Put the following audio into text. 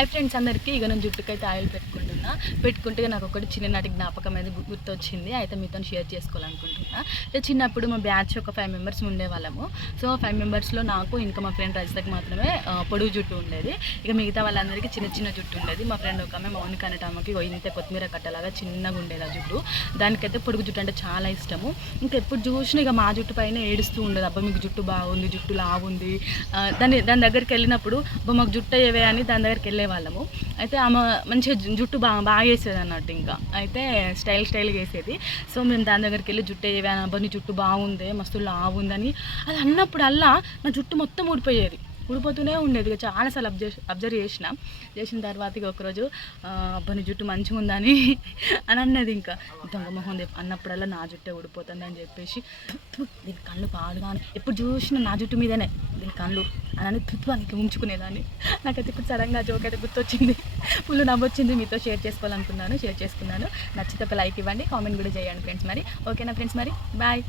Hi friends అందరికీ ఇక నేను జుట్టుకైతే ఆయిల్ పెట్టుకుంటున్నా పెట్టుకుంటే నాకు ఒకటి చిన్ననాటి జ్ఞాపకం అనేది గుర్తొచ్చింది. అయితే మీతో షేర్ చేసుకోవాలనుకుంటున్నా. అయితే చిన్నప్పుడు మా బ్యాచ్ ఒక ఫైవ్ మెంబర్స్ ఉండేవాళ్ళము. సో ఫైవ్ మెంబర్స్లో నాకు ఇంకా మా ఫ్రెండ్ రజితకి మాత్రమే పొడుగు జుట్టు ఉండేది. ఇక మిగతా వాళ్ళందరికీ చిన్న చిన్న జుట్టు ఉండేది. మా ఫ్రెండ్ ఒక ఆమె మౌనిక అనేట ఇంత కొత్తిమీర కట్టలాగా చిన్నగా ఉండేది ఆ జుట్టు. దానికైతే పొడుగు జుట్టు అంటే చాలా ఇష్టము. ఇంకా ఎప్పుడు చూసినా ఇక మా జుట్టు పైన ఏడుస్తూ ఉండేది. అబ్బా మీకు జుట్టు బాగుంది జుట్టు లావుంది. దాని దాని దగ్గరికి వెళ్ళినప్పుడు అబ్బా మాకు జుట్టు అయ్యేవే అని దాని దగ్గరికి వెళ్ళే వాళ్ళము అయితే ఆమె మంచిగా జుట్టు బాగా బాగా వేసేది అన్నట్టు ఇంకా. అయితే స్టైల్ స్టైల్గా వేసేది సో మేము దాని దగ్గరికి వెళ్ళి జుట్టు వేయవే? అబ్బా నీ జుట్టు బాగుంది మస్తు లావుందని. అది అన్నప్పుడల్లా నా జుట్టు మొత్తం ఊడిపోయేది. ఊడిపోతూనే ఉండేది. ఇక చాలాసార్లు అబ్జర్వ్ అబ్జర్వ్ చేసిన. చేసిన తర్వాత ఇక ఒకరోజు అబ్బాయి జుట్టు మంచిగా ఉందని అని అన్నది ఇంకా. దొంగ మొహం అన్నప్పుడల్లా నా జుట్టే ఊడిపోతుంది అని చెప్పేసి దీని కళ్ళు పాడుగాను ఎప్పుడు చూసినా నా జుట్టు మీదనే దీని కళ్ళు అని తుప్పు అని ఉంచుకునేదాన్ని. నాకైతే ఇప్పుడు సడన్గా జోక్ అయితే గుర్తొచ్చింది. ఫుల్ నవ్వొచ్చింది. మీతో షేర్ చేసుకోవాలనుకున్నాను షేర్ చేసుకున్నాను. నచ్చితే ఒక లైక్ ఇవ్వండి కామెంట్ కూడా చేయండి ఫ్రెండ్స్ మరి. ఓకేనా ఫ్రెండ్స్ మరి? బాయ్.